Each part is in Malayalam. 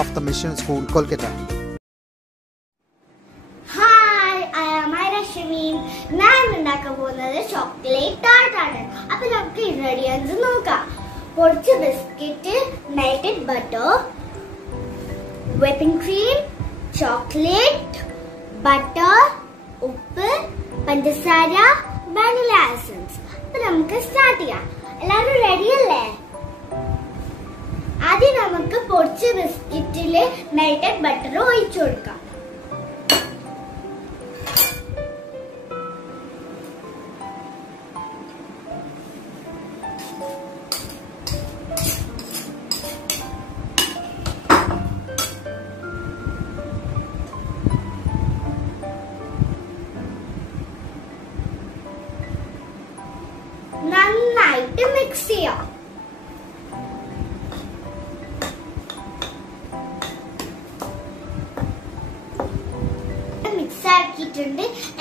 of the Mission School, Kolkata. Hi, I am Shameen. I am going to chocolate tart. Now, let's get ready. Porch biscuit, melted butter, whipping cream, chocolate, butter, uppe, pandasara, vanilla essence. Now, let's start. Are you ready? ആദ്യം നമുക്ക് പൊടിച്ച ബിസ്ക്കറ്റിലെ മെൽറ്റഡ് ബട്ടർ ഒഴിച്ചു കൊടുക്കാം. നന്നായിട്ട് മിക്സ് ചെയ്യാം.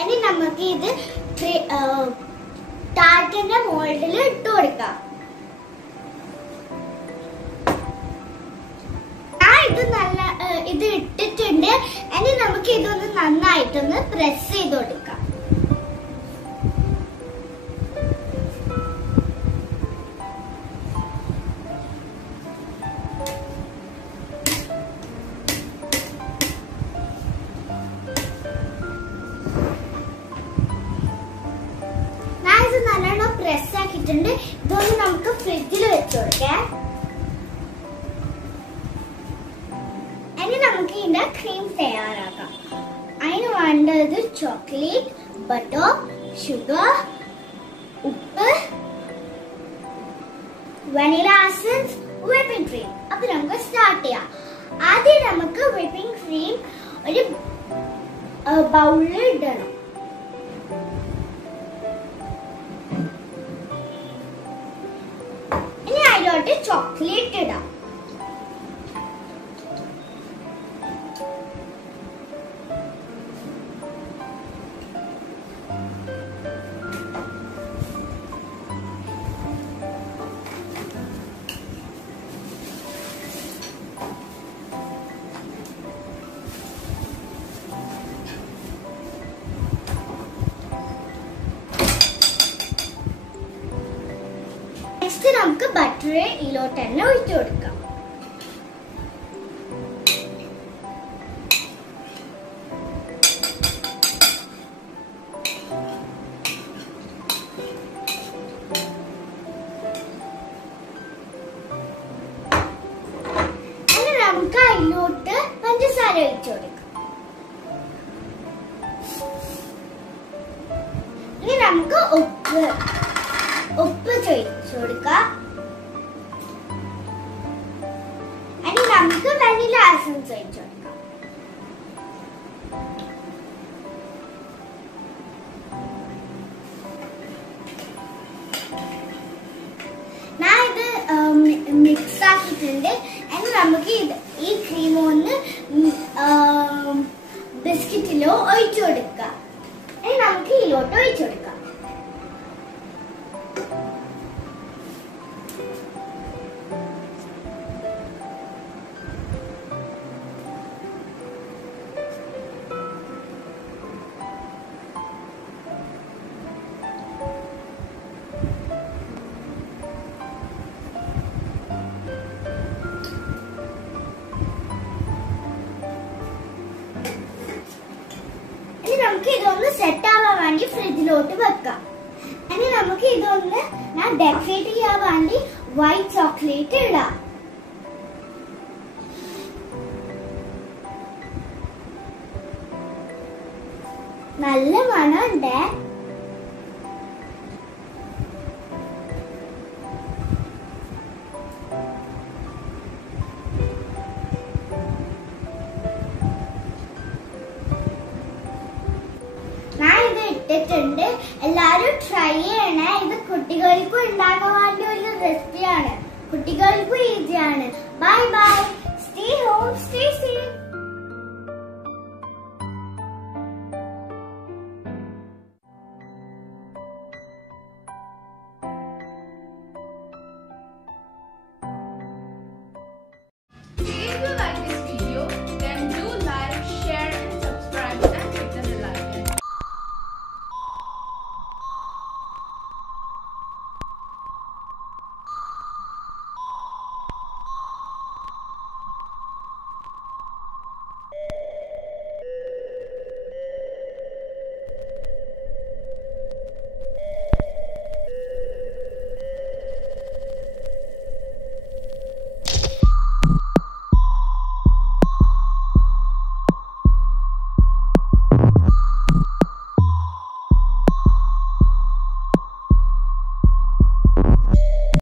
ഇനി നമുക്ക് ഇത് ടാർട്ടിന്റെ മോൾഡിൽ ഇട്ട് കൊടുക്കാം. ഇത് ഇട്ടിട്ടുണ്ട്. ഇനി നമുക്ക് ഇതൊന്ന് നന്നായിട്ടൊന്ന് പ്രസ് ചെയ്ത് കൊടുക്കാം. നല്ലോണം പ്രസ് ആക്കിയിട്ടുണ്ട്. ഇതൊന്ന് നമുക്ക് ഫ്രിഡ്ജിൽ വെച്ച് കൊടുക്കാം. ഇനി നമുക്ക് ഇതിന്റെ ക്രീം തയ്യാറാക്കാം. അതിന് വേണ്ടത് ചോക്ലേറ്റ്, ബട്ടർ, ഷുഗർ, ഉപ്പ്, വനില എസൻസ്, whipping cream. അപ്പൊ നമുക്ക് സ്റ്റാർട്ട് ചെയ്യാം. ആദ്യം നമുക്ക് whipping cream ഒരു ബൗളിൽ ഇടണം. ചോക്ലേറ്റ് ഇടാം. നമുക്ക് ബട്ടർ ഇതിലോട്ട് തന്നെ ഒഴിച്ചു കൊടുക്കാം. ഇനി നമുക്ക് അതിലോട്ട് പഞ്ചസാര ഒഴിച്ചു കൊടുക്കാം. ഇനി നമുക്ക് ഉപ്പ് ചോദിച്ചു കൊടുക്കാം. ഇനി നമുക്ക് വനില എസൻസ് ഒഴിച്ചു കൊടുക്കാം. ഞാൻ ഇത് മിക്സ് ആക്കിയിട്ടുണ്ട്. ഇനി നമുക്ക് ഈ ക്രീം ഒന്ന് ബിസ്ക്കറ്റിലോ ഒഴിച്ചു കൊടുക്കാം. ഇനി നമുക്ക് ഇതിലോട്ട് ഒഴിച്ചു കൊടുക്കാം. നമുക്ക് ഇതൊന്ന് സെറ്റ് ആവാൻ വേണ്ടി ഫ്രിഡ്ജിലോട്ട് വെക്കാം. ഇനി നമുക്ക് ഇതൊന്ന് ഡെക്കറേറ്റ് ചെയ്യാൻ വേണ്ടി വൈറ്റ് ചോക്ലേറ്റ് ഇടാം. നല്ല മണമുണ്ട്. ഇട്ടിട്ടുണ്ട്. എല്ലാരും ട്രൈ ചെയ്യണേ. ഇത് കുട്ടികൾക്കും ഉണ്ടാക്കാൻ വേണ്ടി ഒരു റെസിപ്പിയാണ്. കുട്ടികൾക്കും ഈസിയാണ്. Bye bye. Stay home, stay safe.